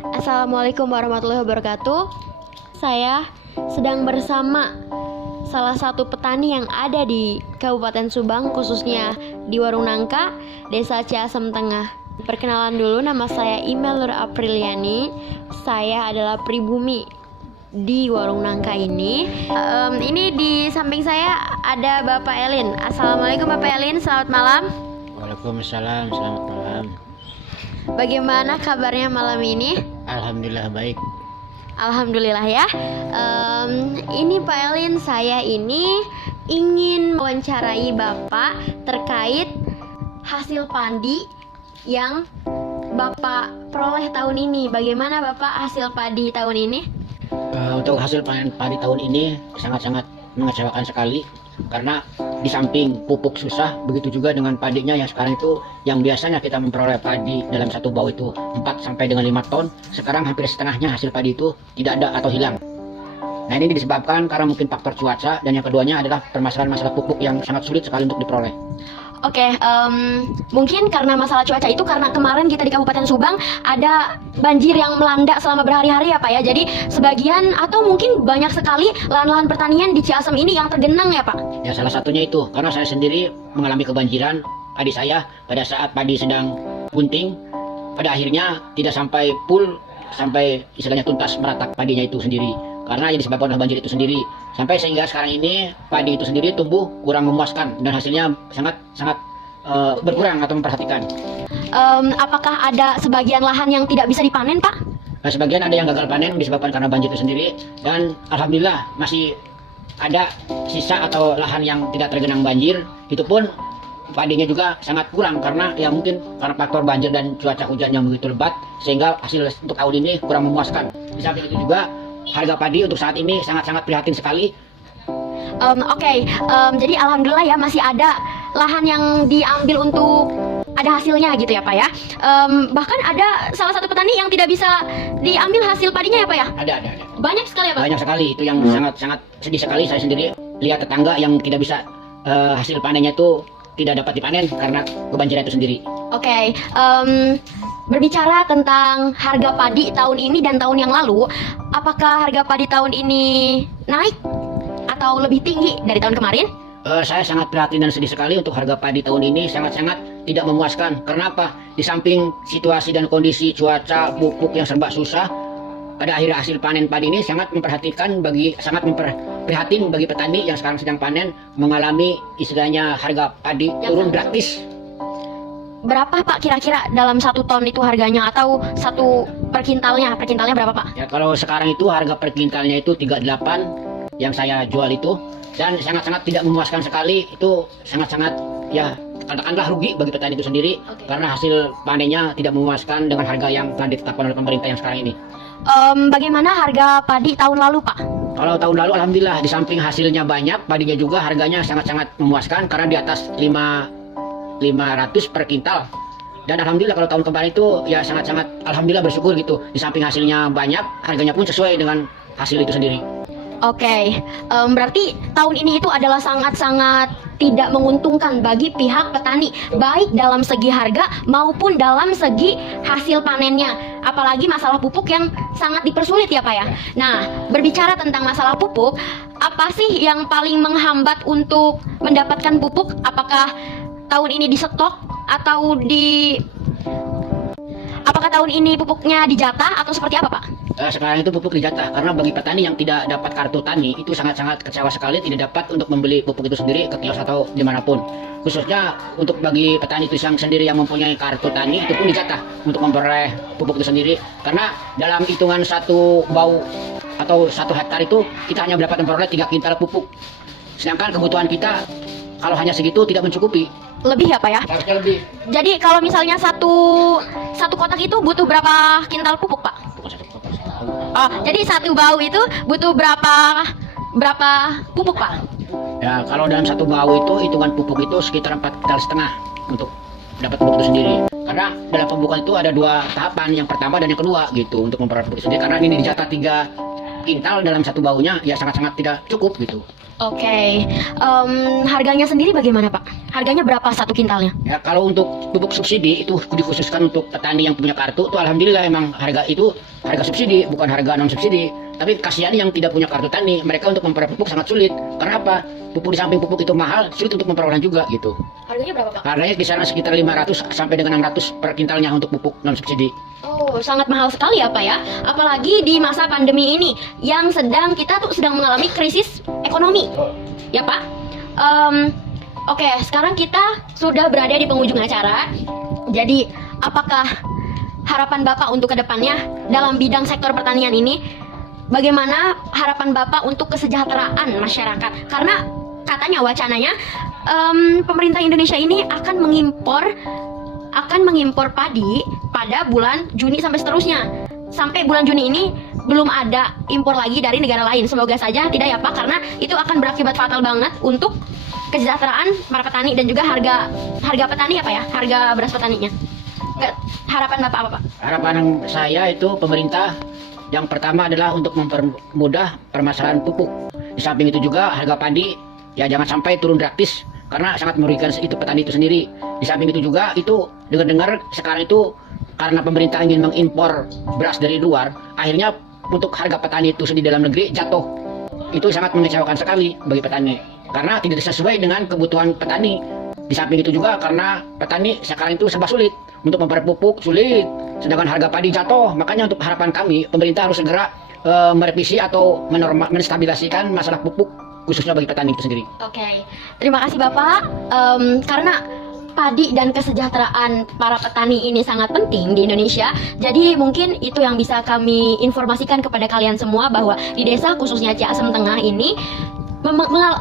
Assalamualaikum warahmatullahi wabarakatuh. Saya sedang bersama salah satu petani yang ada di Kabupaten Subang, khususnya di Warung Nangka, Desa Ciasem Tengah. Perkenalan dulu, nama saya Imel Nur Apriliani. Saya adalah pribumi di Warung Nangka ini. Ini di samping saya ada Bapak Elin. Assalamualaikum Bapak Elin, selamat malam. Waalaikumsalam, selamat malam. Bagaimana kabarnya malam ini? Alhamdulillah baik. Alhamdulillah ya. Ini Pak Elin, saya ini ingin mewawancarai Bapak terkait hasil padi yang Bapak peroleh tahun ini. Bagaimana Bapak hasil padi tahun ini? Untuk hasil panen padi tahun ini sangat-sangat mengecewakan sekali, karena di samping pupuk susah, begitu juga dengan padinya yang sekarang itu, yang biasanya kita memperoleh padi dalam satu bau itu 4 sampai dengan 5 ton, sekarang hampir setengahnya hasil padi itu tidak ada atau hilang. Nah, ini disebabkan karena mungkin faktor cuaca, dan yang keduanya adalah permasalahan masalah pupuk yang sangat sulit sekali untuk diperoleh. Oke, mungkin karena masalah cuaca itu, karena kemarin kita di Kabupaten Subang ada banjir yang melanda selama berhari-hari ya Pak ya. Jadi sebagian atau mungkin banyak sekali lahan-lahan pertanian di Ciasem ini yang tergenang ya Pak. Ya, salah satunya itu karena saya sendiri mengalami kebanjiran padi saya pada saat padi sedang bunting, pada akhirnya tidak sampai full, sampai istilahnya tuntas meratak padinya itu sendiri, karena yang disebabkan oleh banjir itu sendiri, sampai sehingga sekarang ini padi itu sendiri tumbuh kurang memuaskan dan hasilnya sangat berkurang atau memperhatikan. Apakah ada sebagian lahan yang tidak bisa dipanen Pak? Nah, sebagian ada yang gagal panen disebabkan karena banjir itu sendiri, dan alhamdulillah masih ada sisa atau lahan yang tidak tergenang banjir. Itu pun padinya juga sangat kurang karena ya mungkin karena faktor banjir dan cuaca hujan yang begitu lebat, sehingga hasil untuk tahun ini kurang memuaskan. Di samping itu juga harga padi untuk saat ini sangat-sangat prihatin sekali. Jadi alhamdulillah ya masih ada lahan yang diambil untuk ada hasilnya gitu ya Pak ya. Bahkan ada salah satu petani yang tidak bisa diambil hasil padinya ya Pak ya. Ada. Banyak sekali ya Pak. Banyak sekali, itu yang sangat sedih sekali. Saya sendiri lihat tetangga yang tidak bisa hasil panennya itu tidak dapat dipanen karena kebanjiran itu sendiri. Berbicara tentang harga padi tahun ini dan tahun yang lalu, apakah harga padi tahun ini naik atau lebih tinggi dari tahun kemarin? Saya sangat prihatin dan sedih sekali untuk harga padi tahun ini, sangat-sangat tidak memuaskan. Karena apa? Di samping situasi dan kondisi cuaca, pupuk yang serba susah, pada akhir hasil panen padi ini sangat memprihatin bagi petani yang sekarang sedang panen, mengalami istilahnya harga padi turun drastis. Berapa Pak kira-kira dalam 1 ton itu harganya, atau satu per kintalnya berapa Pak? Ya, kalau sekarang itu harga per kintalnya itu 38 yang saya jual itu, dan sangat-sangat tidak memuaskan sekali. Itu sangat-sangat ya katakanlah rugi bagi petani itu sendiri. Karena hasil panennya tidak memuaskan dengan harga yang telah ditetapkan oleh pemerintah yang sekarang ini. Bagaimana harga padi tahun lalu Pak? Kalau tahun lalu alhamdulillah di samping hasilnya banyak, padinya juga harganya sangat-sangat memuaskan karena di atas 500 per kintal. Dan alhamdulillah kalau tahun kemarin itu ya sangat-sangat alhamdulillah bersyukur gitu. Di samping hasilnya banyak, harganya pun sesuai dengan hasil itu sendiri. Berarti tahun ini itu adalah sangat-sangat tidak menguntungkan bagi pihak petani, baik dalam segi harga maupun dalam segi hasil panennya. Apalagi masalah pupuk yang sangat dipersulit ya Pak ya. Nah, berbicara tentang masalah pupuk, apa sih yang paling menghambat untuk mendapatkan pupuk? Apakah tahun ini di stok atau apakah tahun ini pupuknya dijatah atau seperti apa Pak? Sekarang itu pupuk dijatah, karena bagi petani yang tidak dapat kartu tani itu sangat-sangat kecewa sekali tidak dapat untuk membeli pupuk itu sendiri ke kios atau dimanapun. Khususnya untuk bagi petani itu yang sendiri yang mempunyai kartu tani, itu pun dijatah untuk memperoleh pupuk itu sendiri, karena dalam hitungan satu bau atau 1 hektar itu kita hanya dapat memperoleh 3 kintal pupuk, sedangkan kebutuhan kita kalau hanya segitu tidak mencukupi. Lebih ya Pak ya? Harusnya lebih. Jadi kalau misalnya satu kotak itu butuh berapa kintal pupuk Pak? Jadi 1 bau itu butuh berapa pupuk Pak? Ya, kalau dalam 1 bau itu hitungan pupuk itu sekitar 4,5 kintal untuk dapat pupuk itu sendiri. Karena dalam pembukaan itu ada 2 tahapan, yang pertama dan yang kedua gitu untuk memperoleh pupuk itu sendiri. Karena ini dijatah 3 kintal dalam 1 baunya ya sangat-sangat tidak cukup gitu. Harganya sendiri bagaimana Pak? Harganya berapa satu kintalnya? Ya, kalau untuk pupuk subsidi itu dikhususkan untuk petani yang punya kartu itu alhamdulillah emang harga itu harga subsidi, bukan harga non subsidi. Tapi kasihan yang tidak punya kartu tani, mereka untuk memperoleh pupuk sangat sulit. Karena apa? Pupuk di samping pupuk itu mahal, sulit untuk memperoleh juga gitu. Harganya berapa, Pak? Harganya kisaran sekitar 500 sampai dengan 600 per kintalnya untuk pupuk non subsidi. Oh, sangat mahal sekali ya, Pak ya. Apalagi di masa pandemi ini yang kita sedang mengalami krisis ekonomi. Ya, Pak. Oke, sekarang kita sudah berada di penghujung acara. Jadi, apakah harapan Bapak untuk kedepannya dalam bidang sektor pertanian ini? Bagaimana harapan Bapak untuk kesejahteraan masyarakat? Karena katanya wacananya pemerintah Indonesia ini akan mengimpor padi pada bulan Juni sampai seterusnya. Sampai bulan Juni ini belum ada impor lagi dari negara lain. Semoga saja tidak ya Pak, karena itu akan berakibat fatal banget untuk kesejahteraan para petani dan juga harga petani ya Pak ya, harga beras petaninya. Harapan Bapak apa Pak? Harapan saya itu pemerintah yang pertama adalah untuk mempermudah permasalahan pupuk. Di samping itu juga harga padi ya jangan sampai turun drastis karena sangat merugikan itu petani itu sendiri. Di samping itu juga itu dengar-dengar sekarang itu karena pemerintah ingin mengimpor beras dari luar, akhirnya untuk harga petani itu sendiri dalam negeri jatuh. Itu sangat mengecewakan sekali bagi petani karena tidak sesuai dengan kebutuhan petani. Di samping itu juga karena petani sekarang itu serba sulit untuk memperoleh pupuk, sulit, sedangkan harga padi jatuh. Makanya untuk harapan kami pemerintah harus segera merevisi atau menstabilisasikan masalah pupuk khususnya bagi petani itu sendiri. Oke, terima kasih Bapak. Karena padi dan kesejahteraan para petani ini sangat penting di Indonesia. Jadi mungkin itu yang bisa kami informasikan kepada kalian semua, bahwa di desa khususnya Ciasem Tengah ini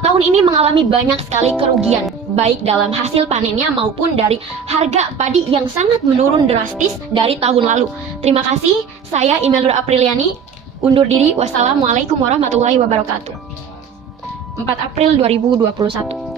tahun ini mengalami banyak sekali kerugian, baik dalam hasil panennya maupun dari harga padi yang sangat menurun drastis dari tahun lalu. Terima kasih, saya Imelda Apriliani undur diri. Wassalamualaikum warahmatullahi wabarakatuh. 4 April 2021.